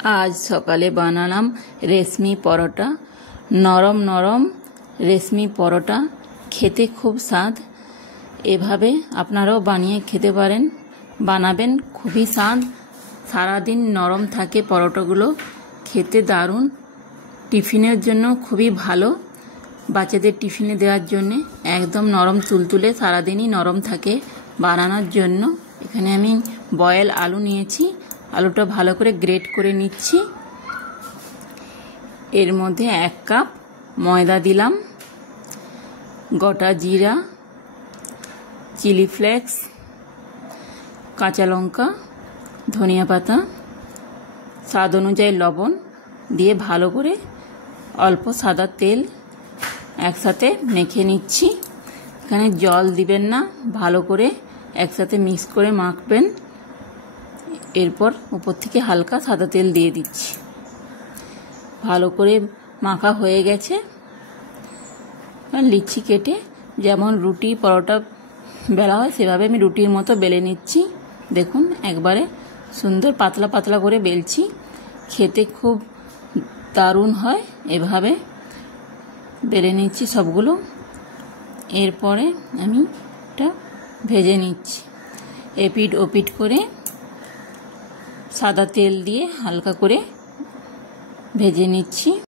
आज सकाले बानालाम रेशमी परोटा। नरम नरम रेशमी परोटा खेते खूब स्वाद। एभावे आपनाराও बानिয়ে খেতে পারেন। বানাবেন খুবই স্বাদ। সারা দিন নরম থাকে পরোটাগুলো, খেতে দারুণ। টিফিনের জন্য খুবই ভালো। বাচ্চাদের টিফিনে দেওয়ার জন্য একদম নরম তুলতুলে, সারা দিনই নরম থাকে। বানানোর জন্য এখানে আমি বয়েল আলু নিয়েছি। আলুটা ভালো করে গ্রেট করে নিচ্ছি। এর মধ্যে 1 কাপ ময়দা দিলাম, গোটা জিরা, চিলি ফ্লেক্স, কাঁচা লঙ্কা, ধনিয়া পাতা, স্বাদ অনুযায়ী লবণ দিয়ে ভালো করে অল্প সাদা তেল একসাথে মেখে নিচ্ছি। এখানে জল দিবেন না, ভালো করে একসাথে মিক্স করে মাখবেন। এরপর উপর থেকে হালকা সাদা তেল দিয়ে দিচ্ছি। ভালো করে মাখা হয়ে গেছে। লিচি কেটে যেমন রুটি পরোটা বেলা হয় সেভাবে আমি রুটির মতো বেলে নিচ্ছি। দেখুন একবারে সুন্দর পাতলা পাতলা করে বেলছি। খেতে খুব দারুণ হয়। এভাবে বেলে নিচ্ছি সবগুলো। এরপরে আমি এটা ভেজে নিচ্ছি। এপিট ওপিট করে সাদা তেল দিয়ে হালকা করে ভেজে নিচ্ছি।